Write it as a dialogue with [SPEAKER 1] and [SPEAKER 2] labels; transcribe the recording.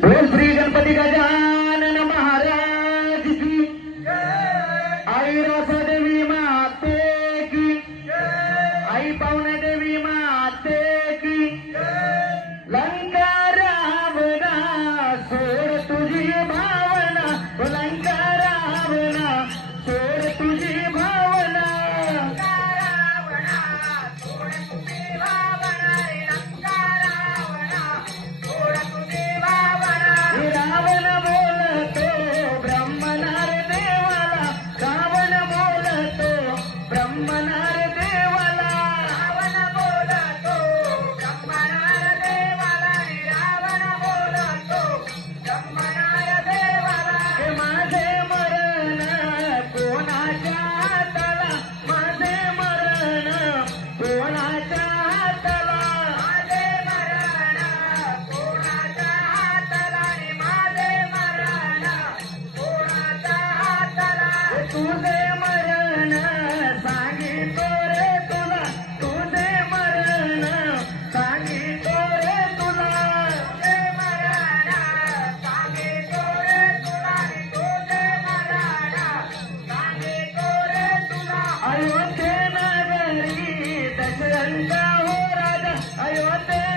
[SPEAKER 1] बोल श्री गणपती गजा ಮನ Pepe.